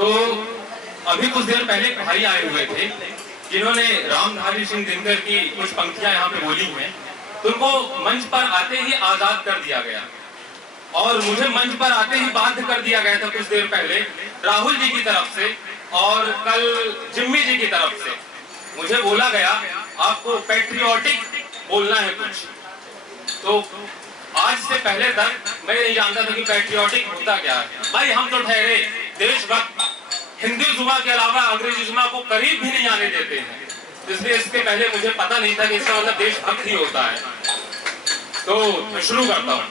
तो अभी कुछ देर पहले एक भाई आए हुए थे जिन्होंने रामधारी सिंह दिनकर की कुछ पंक्तियां यहाँ पे बोली हैं, तो उनको मंच पर आते ही आजाद कर दिया गया और मुझे मंच पर आते ही बाध्य कर दिया गया था कुछ देर पहले राहुल जी की तरफ से और कल जिम्मी जी की तरफ से। मुझे बोला गया आपको पैट्रियोटिक बोलना है कुछ, तो आज से पहले तक मैं नहीं जानता था कि पैट्रियोटिक होता क्या है। भाई हम तो ठहरे देशभक्त, हिंदी जुबान के अलावा अंग्रेजी जुबान को करीब भी नहीं आने देते हैं, इसलिए इसके पहले मुझे पता नहीं था कि इसका मतलब देशभक्त ही होता है। तो मैं शुरू करता हूँ।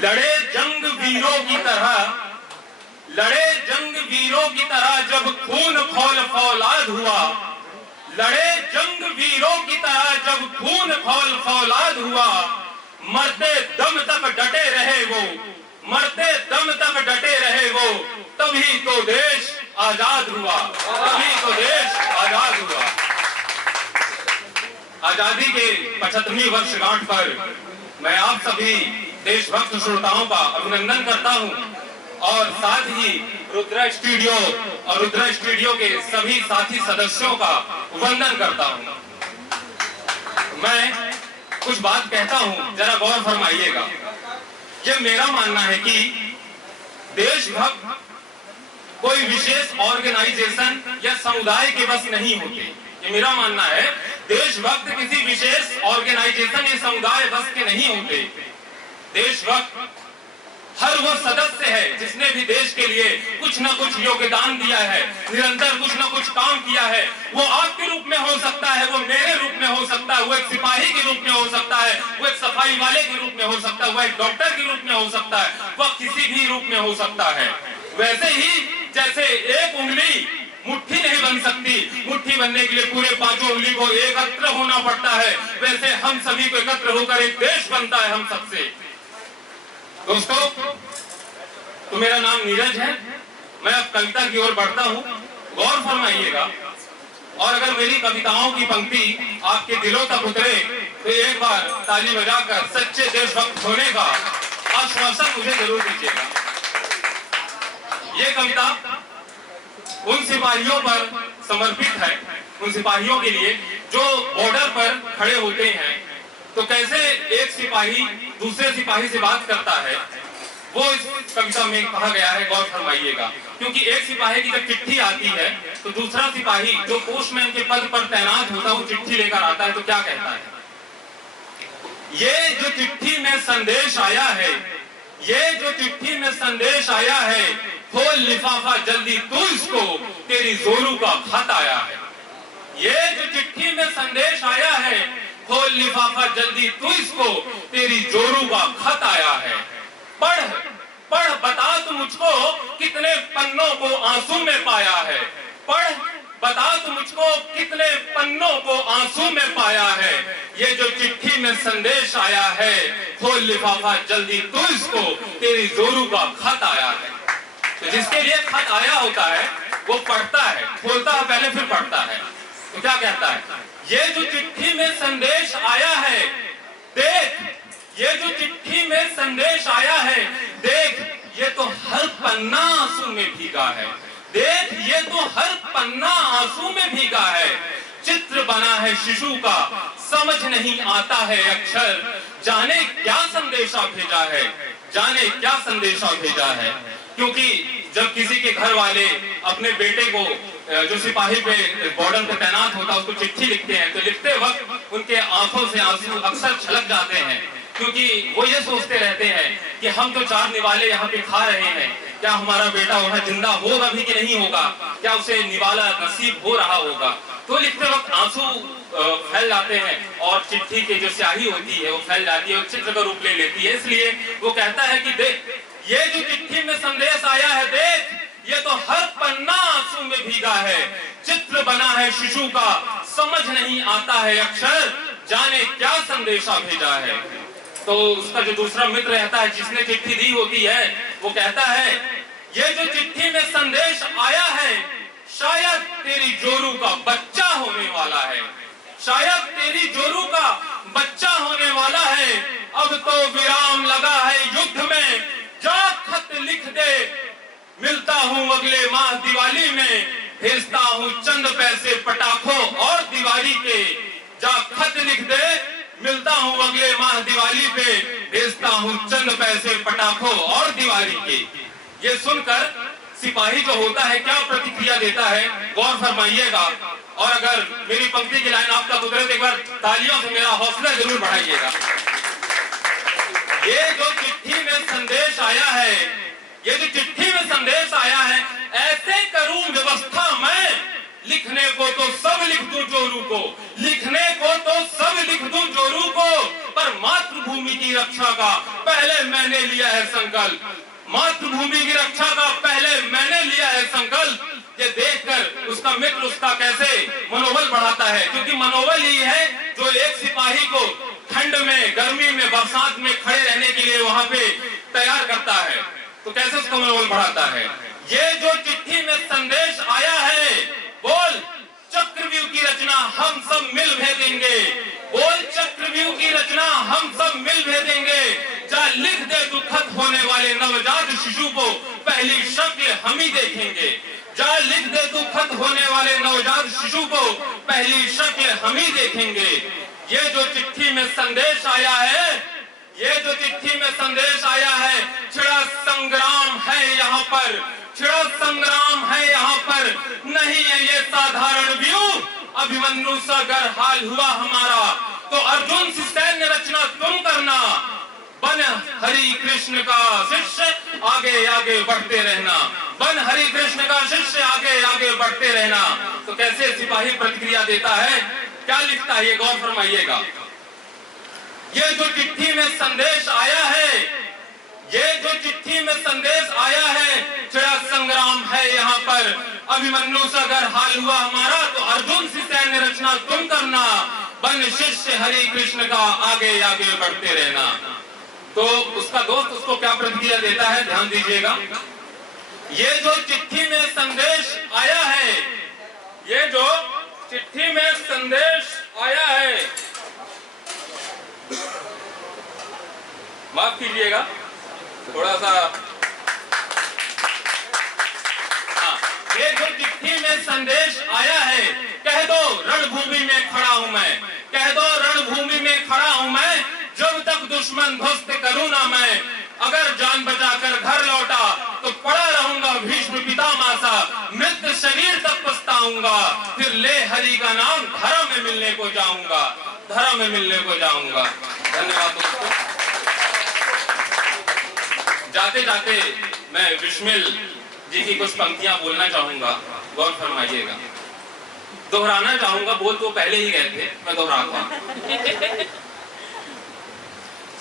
लड़े जंग वीरों की तरह, लड़े जंग वीरों की तरह जब खून खौल फौलाद हुआ, लड़े जंग वीरों की तरह जब खून खौल फौलाद हुआ, मरते दम तक डटे रहे वो, मरते दम तक डटे रहे वो, तभी तो देश आजाद हुआ, तभी तो देश आजाद हुआ। आजादी के 75वीं वर्षगांठ पर मैं आप सभी देशभक्त श्रोताओं का अभिनंदन करता हूं और साथ ही रुद्रा स्टूडियो और रुद्रा स्टूडियो के सभी साथी सदस्यों का वंदन करता हूं। मैं कुछ बात कहता हूं, जरा गौर फरमाइएगा। ये मेरा मानना है कि देशभक्त कोई विशेष ऑर्गेनाइजेशन या समुदाय के बस नहीं होते। ये मेरा मानना है, देशभक्त किसी विशेष ऑर्गेनाइजेशन या समुदाय बस के नहीं होते। देशभक्त हर वो सदस्य है जिसने भी देश के लिए कुछ न कुछ योगदान दिया है, निरंतर कुछ न कुछ काम किया है। वो आपके रूप में हो सकता है, वो मेरे रूप में हो सकता है, वो एक सिपाही के रूप में हो सकता है, वो एक सफाई वाले के रूप में हो सकता है, वो एक डॉक्टर के रूप में हो सकता है, वह किसी भी रूप में हो सकता है। वैसे ही जैसे एक उंगली मुट्ठी नहीं बन सकती, मुट्ठी बनने के लिए पूरे पांचों उंगली को एकत्र होना पड़ता है, वैसे हम सभी को एकत्र होकर एक देश बनता है हम सबसे। दोस्तों, तो मेरा नाम नीरज है, मैं अब कविता की ओर बढ़ता हूँ, गौर फरमाइएगा। और अगर मेरी कविताओं की पंक्ति आपके दिलों तक उतरे तो एक बार ताली बजाकर सच्चे देशभक्त होने का आश्वासन मुझे जरूर दीजिएगा। ये कविता उन सिपाहियों पर समर्पित है, उन सिपाहियों के लिए जो बॉर्डर पर खड़े होते हैं। तो कैसे एक सिपाही दूसरे सिपाही से बात करता है, वो इस कविता में कहा गया है, गौर फरमाइएगा। क्योंकि एक सिपाही की जब चिट्ठी आती है तो दूसरा सिपाही जो पोस्टमैन के पद पर तैनात होता है वो चिट्ठी लेकर आता है, तो क्या कहता है? ये जो चिट्ठी में संदेश आया है, ये जो चिट्ठी में संदेश आया है, खोल लिफाफा जल्दी तू इसको, तेरी जोरू का खत आया है। ये जो चिट्ठी में संदेश आया है, खोल लिफाफा जल्दी तू इसको, तेरी जोरू का खत आया है। पढ़ पढ़ बता तू मुझको कितने पन्नों को आंसू में पाया है, पढ़ बता तू मुझको कितने पन्नों को आंसू में पाया है। ये जो चिट्ठी में संदेश आया है, खोल लिफाफा जल्दी तू इसको, तेरी जोरू का खत आया है। तो जिसके लिए खत आया होता है वो पढ़ता है, खोलता है पहले फिर पढ़ता है। तो क्या कहता है? ये जो चिट्ठी में संदेश आया है, देख, ये जो चिट्ठी में संदेश आया है, देख, ये तो हर पन्ना आंसू में भीगा है, देख, ये तो हर पन्ना आंसू में भीगा है। चित्र बना है शिशु का, समझ नहीं आता है अक्षर, जाने क्या संदेशा भेजा है, जाने क्या संदेशा भेजा है। क्योंकि जब किसी के घर वाले अपने बेटे को, जो सिपाही पे बॉर्डर पे तैनात होता है, उसको चिट्ठी लिखते हैं, तो लिखते वक्त उनके आंखों से आंसू अक्सर छलक जाते हैं, क्योंकि वो ये सोचते रहते हैं कि हम तो 4 निवाले यहाँ पे खा रहे हैं, क्या हमारा बेटा वहाँ जिंदा होगा भी कि नहीं होगा, क्या उसे निवाला नसीब हो रहा होगा। तो लिखते वक्त आंसू फैल जाते हैं और चिट्ठी की जो स्याही होती है वो फैल जाती है और चित्र का रूप ले लेती है। इसलिए वो कहता है कि देख, ये जो चिट्ठी में संदेश आया है, देख, ये तो हर पन्ना आंसू में भीगा है। चित्र बना है शिशु का, समझ नहीं आता है अक्षर, जाने क्या संदेशा भेजा है। तो उसका जो दूसरा मित्र रहता है जिसने चिट्ठी दी होती है, वो कहता है, ये जो चिट्ठी में संदेश आया है, शायद तेरी जोरू का बच्चा होने वाला है, शायद तेरी जोरू का बच्चा होने वाला है। अब तो विराम लगा है युद्ध में, जा खत लिख दे हूँ अगले माह दिवाली में, भेजता हूँ चंद पैसे पटाखों और दीवारी के, जा खत लिख दे मिलता हूँ अगले माह दिवाली पे, भेजता हूँ चंद पैसे पटाखों और दीवारी के। ये सुनकर सिपाही जो होता है क्या प्रतिक्रिया देता है, गौर फरमाइएगा। और अगर मेरी पंक्ति की लाइन आप तक उतरे तो एक बार तालियों से मेरा हौसला जरूर बढ़ाइएगा। ये जो चिट्ठी में संदेश आया है, ये जो चिट्ठी में संदेश आया है, ऐसे करूं व्यवस्था मैं, लिखने को तो सब लिख दूं जोरू को, लिखने को तो सब लिख दूं जोरू को, पर मातृभूमि की रक्षा का पहले मैंने लिया है संकल्प, मातृभूमि की रक्षा का पहले मैंने लिया है संकल्प। ये देखकर उसका मित्र उसका कैसे मनोबल बढ़ाता है, क्योंकि मनोबल ही है जो एक सिपाही को ठंड में, गर्मी में, बरसात में खड़े रहने के लिए वहां पे तैयार करता है। तो कैसे उसका मनोबल बढ़ाता है। ये जो चिट्ठी में संदेश आया है, बोल चक्रव्यूह की रचना हम सब मिल भेदेंगे, बोल चक्रव्यूह की रचना हम सब मिल भेदेंगे, जा लिख दे तू खत होने वाले नवजात शिशु को पहली शक्ल हम ही देखेंगे, जा लिख दे तू खत होने वाले नवजात शिशु को पहली शक्ल हम ही देखेंगे। ये जो चिट्ठी में संदेश आया है, ये जो चिट्ठी में संदेश आया है, छिड़ा संग्राम है यहाँ पर, छिड़ा संग्राम है यहाँ पर, नहीं है ये साधारण व्यूह, अभिमन्यु सा अगर हाल हुआ हमारा तो अर्जुन सी सैन्य रचना तुम करना, बन हरि कृष्ण का शिष्य आगे आगे बढ़ते रहना, बन हरि कृष्ण का शिष्य आगे आगे बढ़ते रहना। तो कैसे सिपाही प्रतिक्रिया देता है, क्या लिखता है, ये गौर फरमाइएगा। ये जो चिट्ठी में संदेश आया है, ये जो चिट्ठी में संदेश आया है, छिड़ा संग्राम है यहाँ पर, अभिमन्यु से अगर हाल हुआ हमारा तो अर्जुन सी सैन्य रचना तुम करना, बन शिष्य हरि कृष्ण का आगे आगे बढ़ते रहना। तो उसका दोस्त उसको क्या प्रतिक्रिया देता है, ध्यान दीजिएगा। ये जो चिट्ठी में संदेश आया है, ये जो चिट्ठी में संदेश आया है, माफ कीजिएगा थोड़ा सा, हाँ, ये जो चिट्ठी में संदेश आया है, कह दो रणभूमि में खड़ा हूं मैं, कह दो रणभूमि में खड़ा हूं मैं, जब तक दुश्मन ध्वस्त करूं ना मैं, अगर जान बचाकर घर लौटा तो पड़ा रहूंगा भीष्म पितामह सा, मृत शरीर तक पछताऊंगा, फिर ले हरि का नाम धर्म में मिलने को जाऊंगा, धर्म में मिलने को जाऊंगा। धन्यवाद दोस्तों। जाते जाते मैं विस्मिल जी की कुछ पंक्तियां बोलना चाहूंगा, गौर फरमाइएगा। दोहराना चाहूंगा, बोल तो पहले ही गए थे, मैं दोहराता हूं।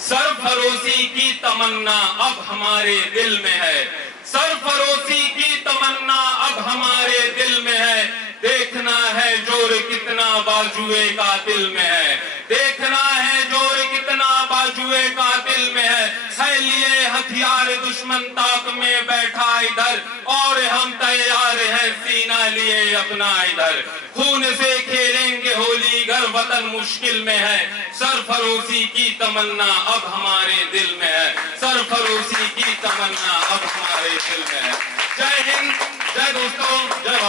सरफरोशी की तमन्ना अब हमारे दिल में है, सरफरोशी की तमन्ना अब हमारे दिल में है, देखना है जोर कितना बाजुए का दिल में है, देखना है जोर कितना बाजुए का दिल में है लिए हथियार दुश्मन ताक में बैठा इधर, और हम तैयार हैं सीना लिए अपना इधर, खून से खेलेंगे होली घर वतन मुश्किल में है, सरफरोशी की तमन्ना अब हमारे दिल में है, सरफरोशी की तमन्ना अब हमारे दिल में है। जय हिंद, जय दोस्तों, जय